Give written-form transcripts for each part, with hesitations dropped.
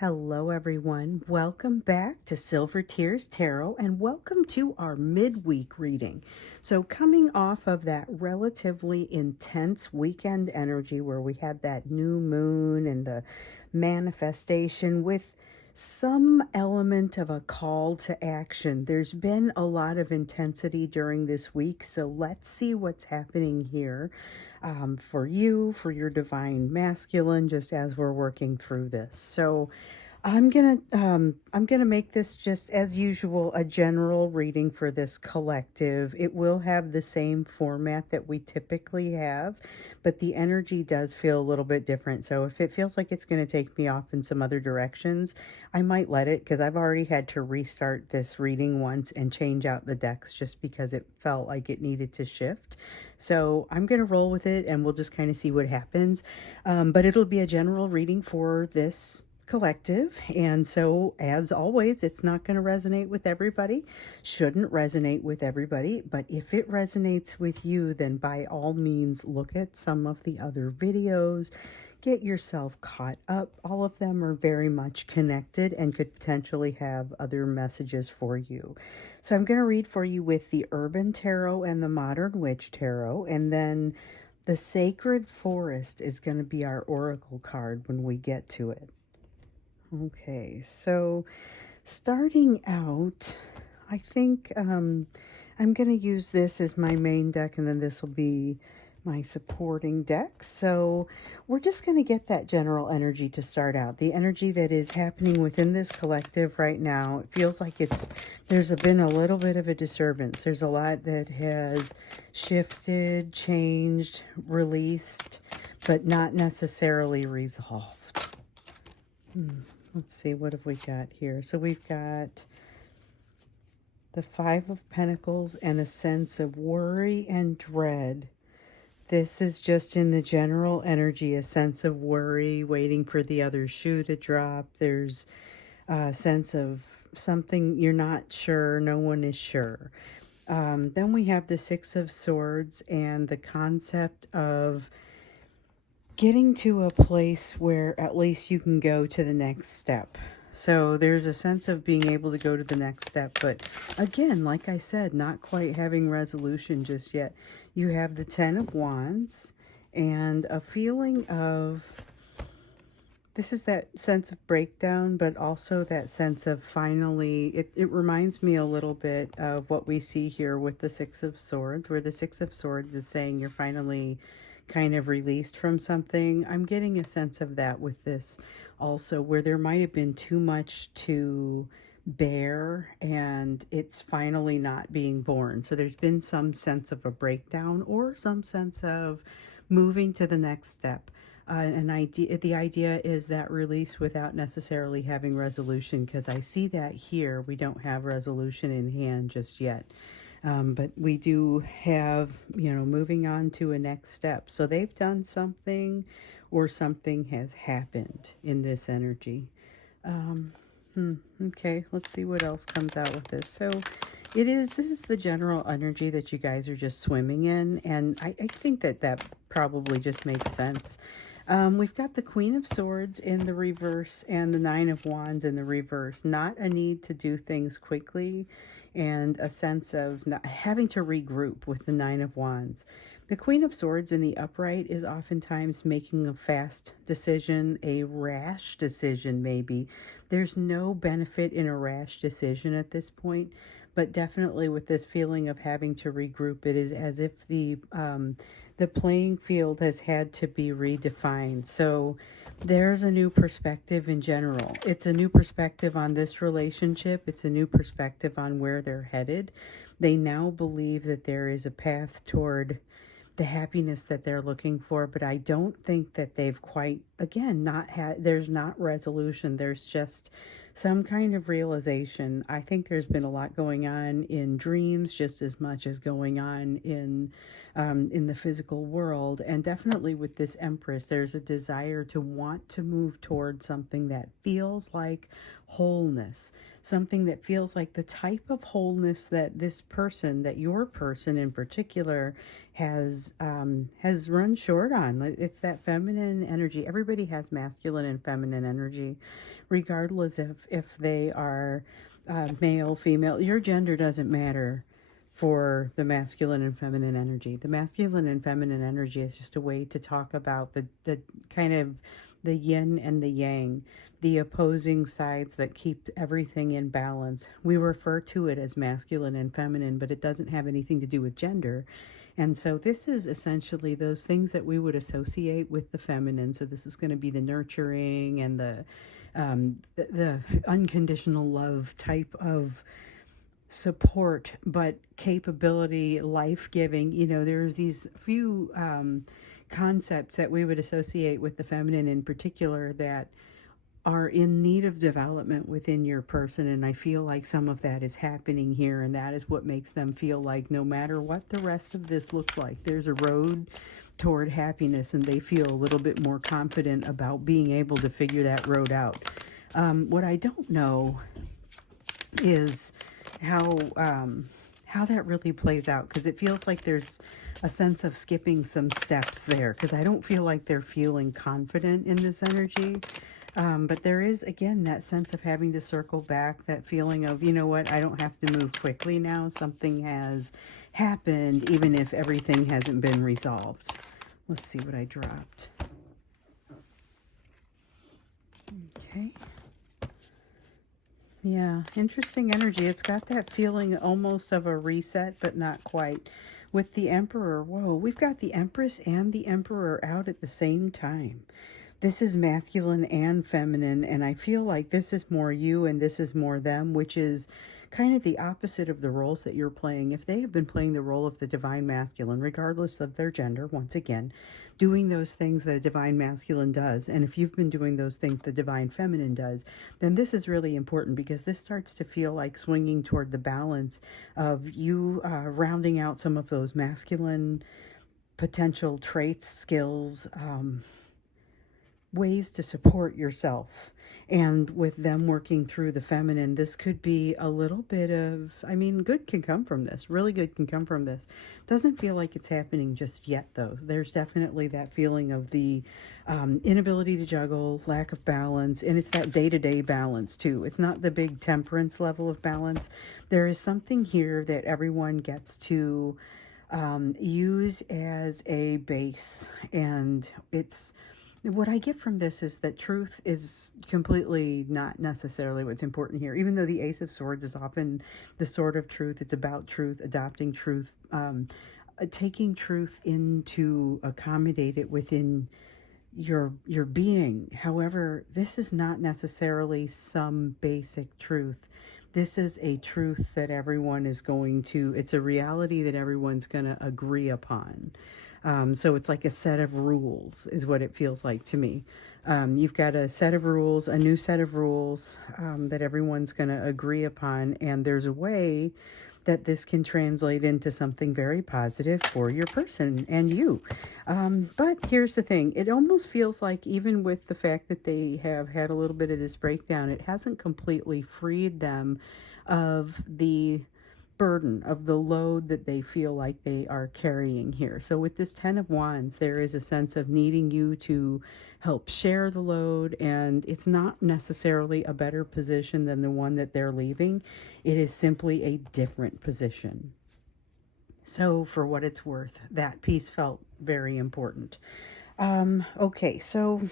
Hello, everyone. Welcome back to Silver Tears Tarot and welcome to our midweek reading. So, coming off of that relatively intense weekend energy where we had that new moon and the manifestation with some element of a call to action, there's been a lot of intensity during this week. So, let's see what's happening here for you, for your divine masculine, just as we're working through this. So I'm gonna make this just as usual a general reading for this collective. It will have the same format that we typically have, but the energy does feel a little bit different. So if it feels like it's going to take me off in some other directions, I might let it, because I've already had to restart this reading once and change out the decks just because it felt like it needed to shift. So I'm going to roll with it and we'll just kind of see what happens. But it'll be a general reading for this collective, and so as always, it's not going to resonate with everybody, shouldn't resonate with everybody, but if it resonates with you, then by all means look at some of the other videos, get yourself caught up. All of them are very much connected and could potentially have other messages for you. So I'm going to read for you with the Urban Tarot and the Modern Witch Tarot, and then the Sacred Forest is going to be our oracle card when we get to it. Okay, so starting out, I think I'm going to use this as my main deck, and then this will be my supporting deck. So we're just going to get that general energy to start out. The energy that is happening within this collective right now. It feels like there's been a little bit of a disturbance. There's a lot that has shifted, changed, released, but not necessarily resolved. Let's see, what have we got here? So we've got the Five of Pentacles and a sense of worry and dread. This is just in the general energy, a sense of worry, waiting for the other shoe to drop. There's a sense of something you're not sure, no one is sure. Then we have the Six of Swords and the concept of getting to a place where at least you can go to the next step. So there's a sense of being able to go to the next step, but again, like I said, not quite having resolution just yet. You have the Ten of Wands and a feeling of, this is that sense of breakdown, but also that sense of finally, it reminds me a little bit of what we see here with the Six of Swords, where the Six of Swords is saying you're finally kind of released from something. I'm getting a sense of that with this also, where there might have been too much to bear and it's finally not being born. So there's been some sense of a breakdown or some sense of moving to the next step. The idea is that release without necessarily having resolution, because I see that here we don't have resolution in hand just yet. But we do have, moving on to a next step. So they've done something or something has happened in this energy. Okay, let's see what else comes out with this. So this is the general energy that you guys are just swimming in. And I think that probably just makes sense. We've got the Queen of Swords in the reverse and the Nine of Wands in the reverse. Not a need to do things quickly, and a sense of not having to regroup with the Nine of Wands. The Queen of Swords in the upright is oftentimes making a fast decision, a rash decision maybe. There's no benefit in a rash decision at this point, but definitely with this feeling of having to regroup, it is as if the playing field has had to be redefined. So there's a new perspective in general. It's a new perspective on this relationship. It's a new perspective on where they're headed. They now believe that there is a path toward the happiness that they're looking for, but I don't think that they've quite, again, there's not resolution. There's just some kind of realization. I think there's been a lot going on in dreams just as much as going on in the physical world. And definitely with this Empress, there's a desire to want to move towards something that feels like wholeness, something that feels like the type of wholeness that this person, that your person in particular, has run short on. It's that feminine energy. Everybody has masculine and feminine energy, regardless if they are male, female. Your gender doesn't matter for the masculine and feminine energy. The masculine and feminine energy is just a way to talk about the kind of the yin and the yang, the opposing sides that keep everything in balance. We refer to it as masculine and feminine, but it doesn't have anything to do with gender. And so this is essentially those things that we would associate with the feminine. So this is going to be the nurturing and the unconditional love type of support, but capability, life-giving. You know, there's these few concepts that we would associate with the feminine in particular that are in need of development within your person, and I feel like some of that is happening here, and that is what makes them feel like no matter what the rest of this looks like, there's a road toward happiness, and they feel a little bit more confident about being able to figure that road out. What I don't know is how that really plays out, because it feels like there's a sense of skipping some steps there, because I don't feel like they're feeling confident in this energy. But there is, again, that sense of having to circle back, that feeling of, you know what, I don't have to move quickly now. Something has happened, even if everything hasn't been resolved. Let's see what I dropped. Okay. Yeah, interesting energy. It's got that feeling almost of a reset, but not quite. With the Emperor, whoa, we've got the Empress and the Emperor out at the same time. This is masculine and feminine, and I feel like this is more you and this is more them, which is kind of the opposite of the roles that you're playing. If they have been playing the role of the divine masculine, regardless of their gender, once again, doing those things that a divine masculine does, and if you've been doing those things the divine feminine does, then this is really important, because this starts to feel like swinging toward the balance of you rounding out some of those masculine potential traits, skills, ways to support yourself. And with them working through the feminine, this could be a little bit of, I mean, good can come from this. Really good can come from this. Doesn't feel like it's happening just yet, though. There's definitely that feeling of the inability to juggle, lack of balance, and it's that day-to-day balance, too. It's not the big temperance level of balance. There is something here that everyone gets to use as a base, and it's... What I get from this is that truth is completely not necessarily what's important here. Even though the Ace of Swords is often the sword of truth, it's about truth, adopting truth, taking truth in to accommodate it within your being. However, this is not necessarily some basic truth. This is a truth that everyone is going to, it's a reality that everyone's going to agree upon. So it's like a set of rules is what it feels like to me. You've got a set of rules, a new set of rules that everyone's going to agree upon. And there's a way that this can translate into something very positive for your person and you. But here's the thing. It almost feels like even with the fact that they have had a little bit of this breakdown, it hasn't completely freed them of the burden, of the load that they feel like they are carrying here. So with this Ten of Wands, there is a sense of needing you to help share the load, and it's not necessarily a better position than the one that they're leaving. It is simply a different position. So for what it's worth, that piece felt very important. Okay, so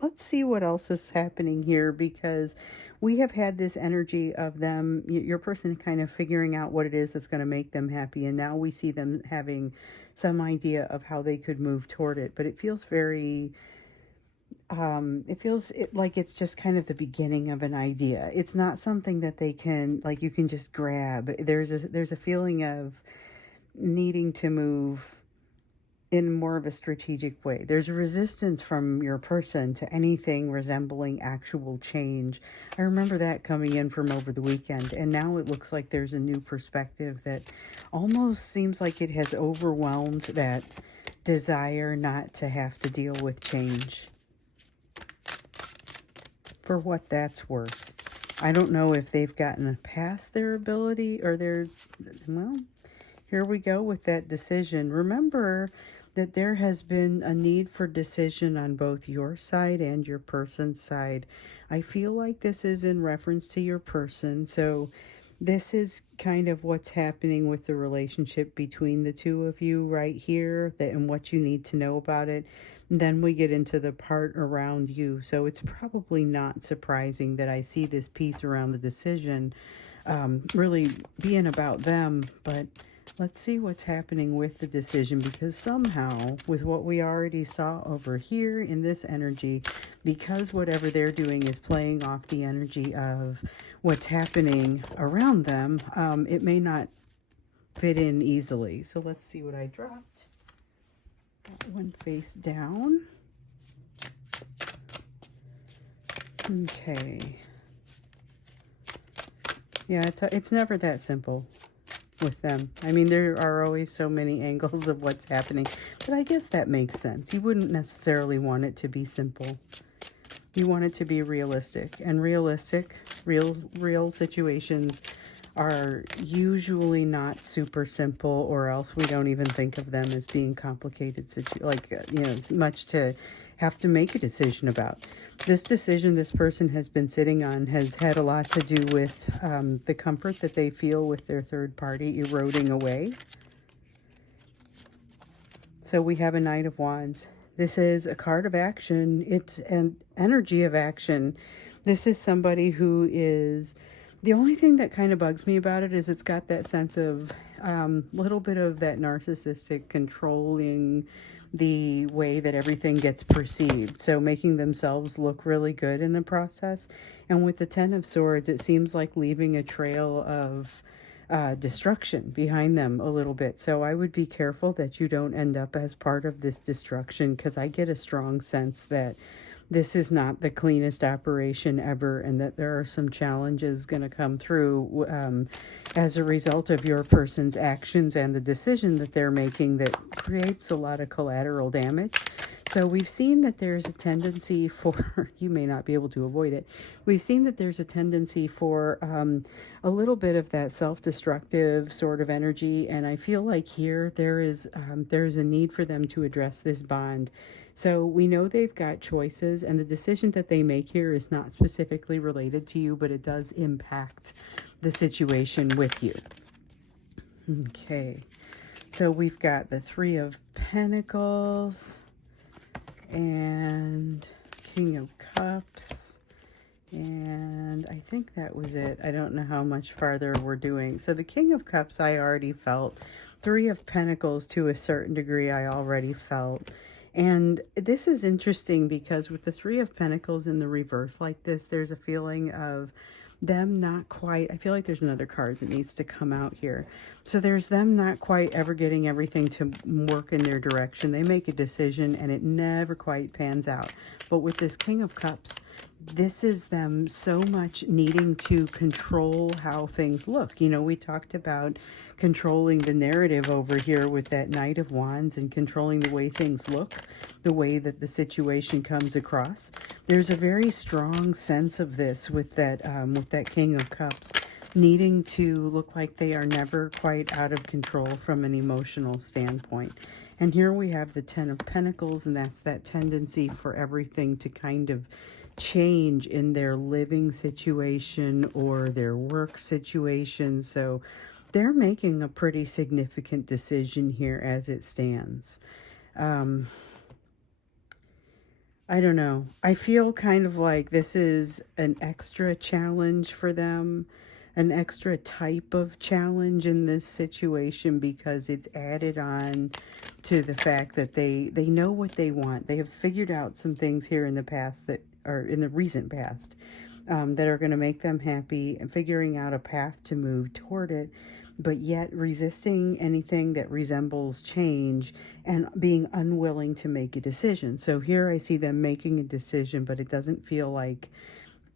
let's see what else is happening here, because we have had this energy of them, your person kind of figuring out what it is that's going to make them happy. And now we see them having some idea of how they could move toward it. But it feels very, like it's just kind of the beginning of an idea. It's not something that they can, like, you can just grab. There's a feeling of needing to move in more of a strategic way. There's a resistance from your person to anything resembling actual change. I remember that coming in from over the weekend, and now it looks like there's a new perspective that almost seems like it has overwhelmed that desire not to have to deal with change. For what that's worth. I don't know if they've gotten past their ability or their, well, here we go with that decision. Remember that there has been a need for decision on both your side and your person's side. I feel like this is in reference to your person. So this is kind of what's happening with the relationship between the two of you right here, that and what you need to know about it. And then we get into the part around you. So it's probably not surprising that I see this piece around the decision really being about them, but let's see what's happening with the decision, because somehow with what we already saw over here in this energy, because whatever they're doing is playing off the energy of what's happening around them, it may not fit in easily. So let's see what I dropped. That one face down. Okay. Yeah, it's never that simple with them. I mean, there are always so many angles of what's happening, but I guess that makes sense. You wouldn't necessarily want it to be simple. You want it to be realistic, and real situations are usually not super simple, or else we don't even think of them as being complicated, it's much to have to make a decision about. This decision this person has been sitting on has had a lot to do with the comfort that they feel with their third party eroding away. So we have a Knight of Wands. This is a card of action. It's an energy of action. This is somebody who is, the only thing that kind of bugs me about it is it's got that sense of little bit of that narcissistic controlling the way that everything gets perceived. So making themselves look really good in the process. And with the Ten of Swords, it seems like leaving a trail of destruction behind them a little bit. So I would be careful that you don't end up as part of this destruction, because I get a strong sense that this is not the cleanest operation ever, and that there are some challenges going to come through as a result of your person's actions and the decision that they're making that creates a lot of collateral damage. So we've seen that there's a tendency for, you may not be able to avoid it, we've seen that there's a tendency for a little bit of that self-destructive sort of energy, and I feel like here there's a need for them to address this bond. So we know they've got choices, and the decision that they make here is not specifically related to you, but it does impact the situation with you. Okay, so we've got the Three of Pentacles and King of Cups, and I think that was it. I don't know how much farther we're doing. So the King of Cups I already felt. Three of Pentacles to a certain degree I already felt. And this is interesting because with the Three of Pentacles in the reverse like this, there's a feeling of them not quite, I feel like there's another card that needs to come out here. So there's them not quite ever getting everything to work in their direction. They make a decision and it never quite pans out. But with this King of Cups, this is them so much needing to control how things look. You know, we talked about controlling the narrative over here with that Knight of Wands, and controlling the way things look, the way that the situation comes across. There's a very strong sense of this with that King of Cups needing to look like they are never quite out of control from an emotional standpoint. And here we have the Ten of Pentacles, and that's that tendency for everything to kind of change in their living situation or their work situation. So they're making a pretty significant decision here as it stands. I don't know. I feel kind of like this is an extra challenge for them, an extra type of challenge in this situation, because it's added on to the fact that they know what they want. They have figured out some things here in the past that are in the recent past that are going to make them happy, and figuring out a path to move toward it, but yet resisting anything that resembles change and being unwilling to make a decision. So here I see them making a decision, but it doesn't feel like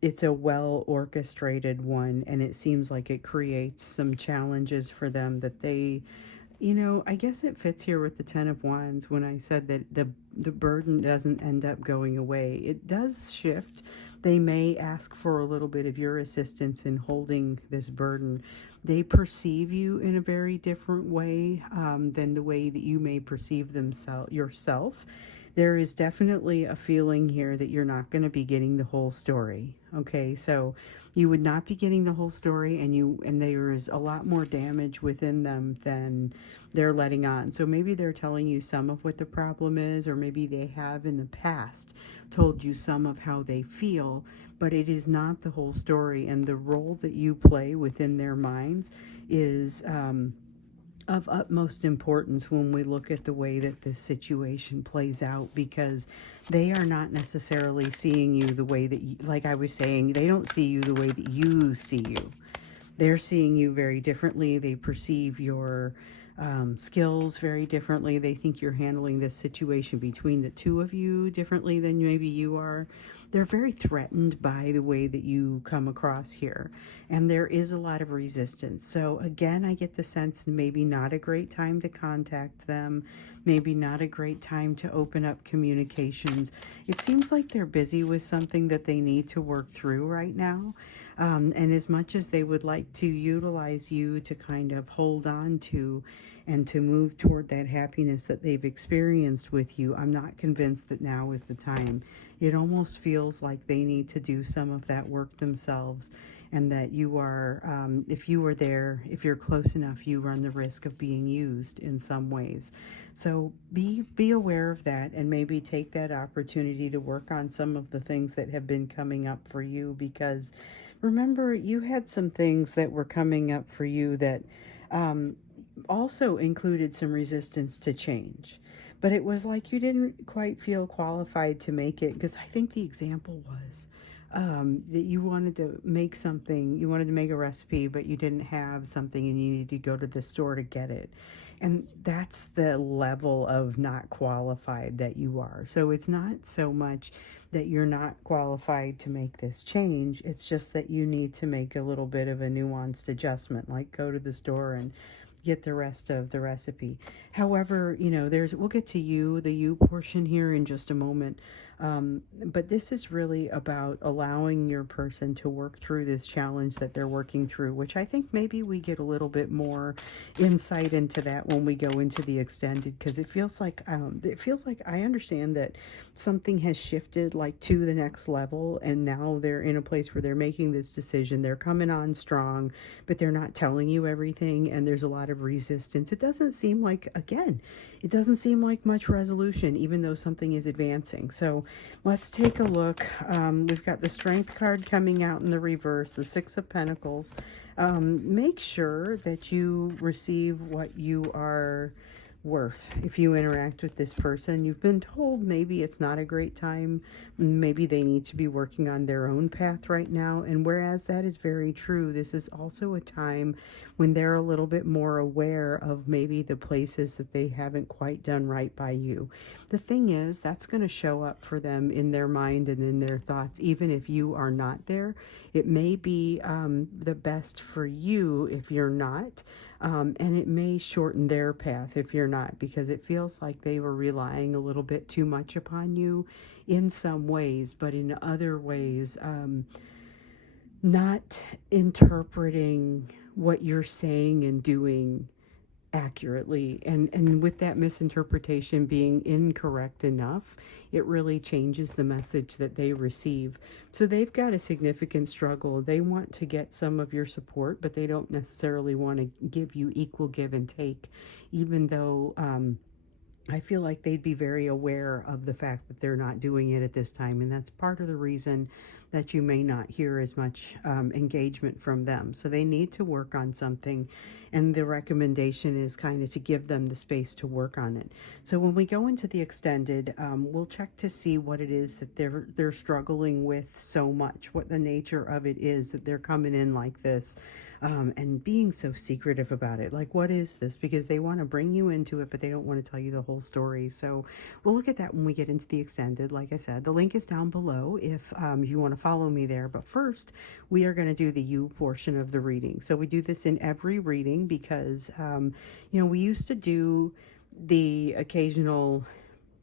it's a well orchestrated one, and it seems like it creates some challenges for them that they You know, I guess it fits here with the Ten of Wands when I said that the burden doesn't end up going away. It does shift. They may ask for a little bit of your assistance in holding this burden. They perceive you in a very different way than the way that you may perceive yourself. There is definitely a feeling here that you're not going to be getting the whole story. Okay, so you would not be getting the whole story, and there is a lot more damage within them than they're letting on. So maybe they're telling you some of what the problem is, or maybe they have in the past told you some of how they feel, but it is not the whole story. And the role that you play within their minds is of utmost importance when we look at the way that this situation plays out, because they are not necessarily seeing you the way that you, like I was saying, they don't see you the way that you see you. They're seeing you very differently. They perceive your skills very differently. They think you're handling this situation between the two of you differently than maybe you are. They're very threatened by the way that you come across here. And there is a lot of resistance. So again, I get the sense maybe not a great time to contact them. Maybe not a great time to open up communications. It seems like they're busy with something that they need to work through right now. And as much as they would like to utilize you to kind of hold on to and to move toward that happiness that they've experienced with you, I'm not convinced that now is the time. It almost feels like they need to do some of that work themselves, and that you are, if you were there, if you're close enough, you run the risk of being used in some ways. So be aware of that, and maybe take that opportunity to work on some of the things that have been coming up for you, because remember, you had some things that were coming up for you that also included some resistance to change. But it was like you didn't quite feel qualified to make it, because I think the example was that you wanted to make something, you wanted to make a recipe, but you didn't have something and you needed to go to the store to get it. And that's the level of not qualified that you are. So it's not so much that you're not qualified to make this change. It's just that you need to make a little bit of a nuanced adjustment, like go to the store and get the rest of the recipe. However, you know, we'll get to the you portion here in just a moment. But this is really about allowing your person to work through this challenge that they're working through, which I think maybe we get a little bit more insight into that when we go into the extended, because it feels like I understand that something has shifted like to the next level, and now they're in a place where they're making this decision. They're coming on strong, but they're not telling you everything, and there's a lot of resistance. It doesn't seem like much resolution, even though something is advancing. So let's take a look. We've got the Strength card coming out in the reverse, the Six of Pentacles. Make sure that you receive what you are worth if you interact with this person. You've been told maybe it's not a great time, maybe they need to be working on their own path right now, and whereas that is very true, this is also a time when they're a little bit more aware of maybe the places that they haven't quite done right by you. The thing is, that's going to show up for them in their mind and in their thoughts, even if you are not there. It may be the best for you if you're not, and it may shorten their path if you're not, because it feels like they were relying a little bit too much upon you in some ways, but in other ways, not interpreting what you're saying and doing accurately, and with that misinterpretation being incorrect enough, it really changes the message that they receive. So they've got a significant struggle. They want to get some of your support, but they don't necessarily want to give you equal give and take, even though I feel like they'd be very aware of the fact that they're not doing it at this time, and that's part of the reason that you may not hear as much engagement from them. So they need to work on something, and the recommendation is kind of to give them the space to work on it. So when we go into the extended, we'll check to see what it is that they're struggling with so much, what the nature of it is that they're coming in like this. And being so secretive about it. Like, what is this? Because they want to bring you into it, but they don't want to tell you the whole story. So we'll look at that when we get into the extended. Like I said, the link is down below if you want to follow me there. But first, we are going to do the you portion of the reading. So we do this in every reading because, we used to do the occasional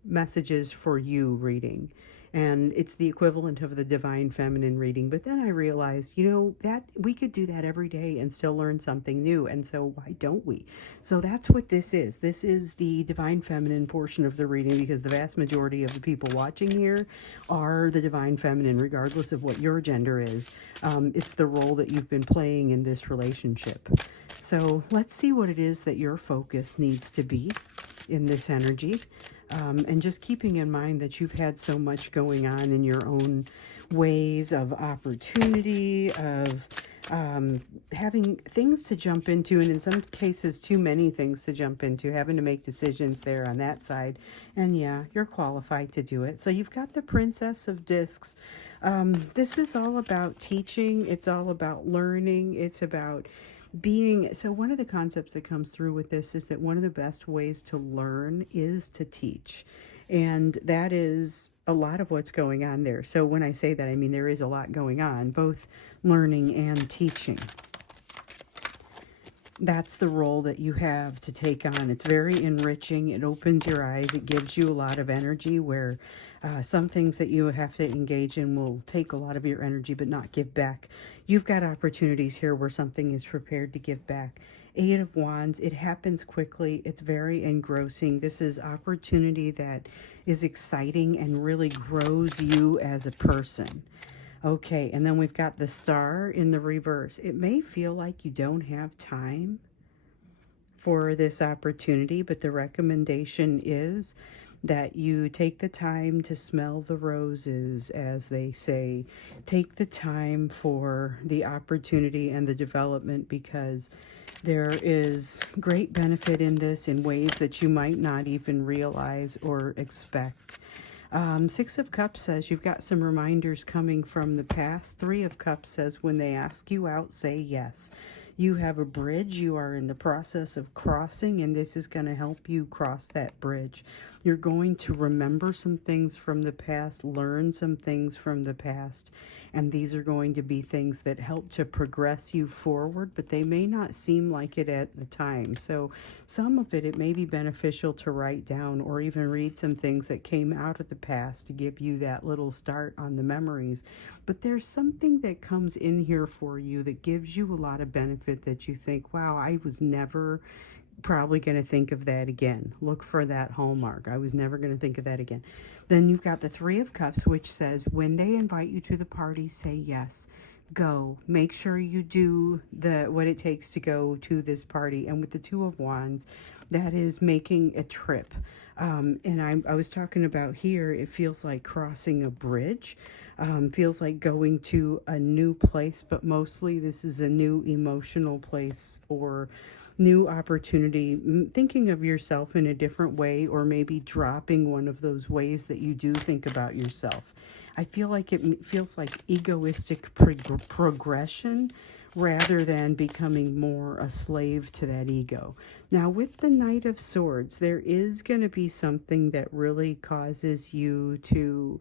messages for you reading, and it's the equivalent of the divine feminine reading. But then I realized, that we could do that every day and still learn something new, and so why don't we? So that's what this is. This is the divine feminine portion of the reading, because the vast majority of the people watching here are the divine feminine, regardless of what your gender is. It's the role that you've been playing in this relationship. So let's see what it is that your focus needs to be in this energy. And just keeping in mind that you've had so much going on in your own ways of opportunity, of having things to jump into, and in some cases too many things to jump into, having to make decisions there on that side. And yeah, you're qualified to do it. So you've got the Princess of Discs. This is all about teaching. It's all about learning. It's about being. So one of the concepts that comes through with this is that one of the best ways to learn is to teach. And that is a lot of what's going on there. So when I say that, I mean there is a lot going on, both learning and teaching. That's the role that you have to take on. It's very enriching. It opens your eyes. It gives you a lot of energy, where some things that you have to engage in will take a lot of your energy but not give back. You've got opportunities here where something is prepared to give back. Eight of Wands, it happens quickly. It's very engrossing. This is opportunity that is exciting and really grows you as a person. Okay, and then we've got the Star in the reverse. It may feel like you don't have time for this opportunity, but the recommendation is that you take the time to smell the roses, as they say. Take the time for the opportunity and the development, because there is great benefit in this in ways that you might not even realize or expect. Six of Cups says you've got some reminders coming from the past. Three of Cups says when they ask you out, say yes. You have a bridge you are in the process of crossing, and this is going to help you cross that bridge. You're going to remember some things from the past, learn some things from the past, and these are going to be things that help to progress you forward, but they may not seem like it at the time. So some of it may be beneficial to write down or even read some things that came out of the past to give you that little start on the memories. But there's something that comes in here for you that gives you a lot of benefit that you think, wow, I was never probably going to think of that again. Look for that hallmark. I was never going to think of that again. Then you've got the Three of Cups, which says when they invite you to the party, say yes. Go. Make sure you do what it takes to go to this party. And with the Two of Wands, that is making a trip. And I was talking about here, it feels like crossing a bridge. Feels like going to a new place, but mostly this is a new emotional place or new opportunity, thinking of yourself in a different way, or maybe dropping one of those ways that you do think about yourself. I feel like it feels like egoistic progression rather than becoming more a slave to that ego. Now, with the Knight of Swords, there is going to be something that really causes you to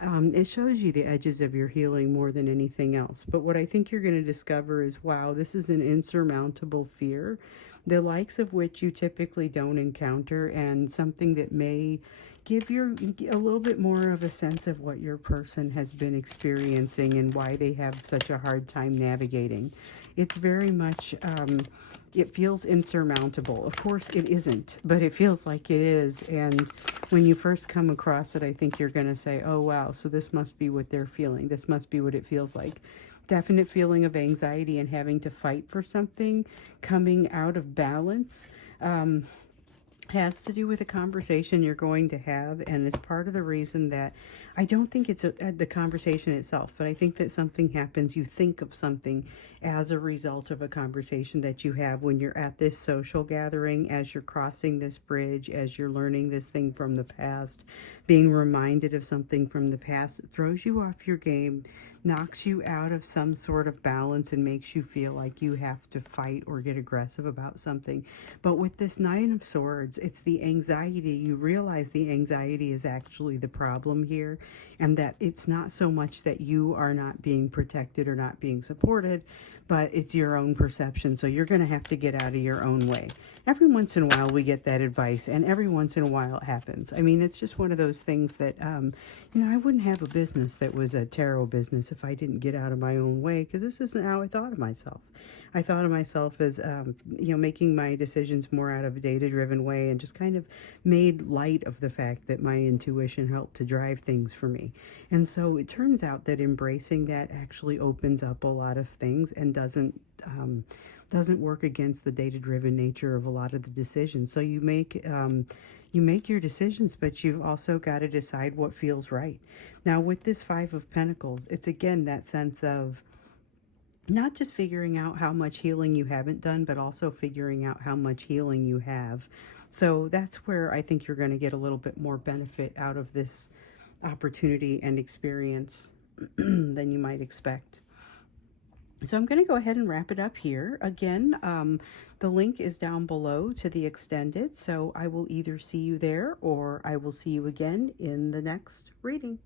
it shows you the edges of your healing more than anything else. But what I think you're going to discover is, wow, this is an insurmountable fear, the likes of which you typically don't encounter, and something that may give you a little bit more of a sense of what your person has been experiencing and why they have such a hard time navigating. It's very much, it feels insurmountable. Of course it isn't, but it feels like it is. And when you first come across it, I think you're going to say, oh, wow, so this must be what they're feeling. This must be what it feels like. Definite feeling of anxiety and having to fight for something, coming out of balance. Has to do with a conversation you're going to have, and it's part of the reason that I don't think it's the conversation itself, but I think that something happens. You think of something as a result of a conversation that you have when you're at this social gathering, as you're crossing this bridge, as you're learning this thing from the past, being reminded of something from the past. It throws you off your game, knocks you out of some sort of balance, and makes you feel like you have to fight or get aggressive about something. But with this Nine of Swords, it's the anxiety. You realize the anxiety is actually the problem here, and that it's not so much that you are not being protected or not being supported, but it's your own perception. So you're going to have to get out of your own way. Every once in a while we get that advice, and every once in a while it happens. I mean, it's just one of those things that, I wouldn't have a business that was a tarot business if I didn't get out of my own way, because this isn't how I thought of myself. I thought of myself as, making my decisions more out of a data-driven way, and just kind of made light of the fact that my intuition helped to drive things for me. And so it turns out that embracing that actually opens up a lot of things and doesn't work against the data-driven nature of a lot of the decisions. So you make your decisions, but you've also got to decide what feels right. Now, with this Five of Pentacles, it's again that sense of not just figuring out how much healing you haven't done, but also figuring out how much healing you have. So that's where I think you're going to get a little bit more benefit out of this opportunity and experience than you might expect. So I'm going to go ahead and wrap it up here. Again, the link is down below to the extended, so I will either see you there or I will see you again in the next reading.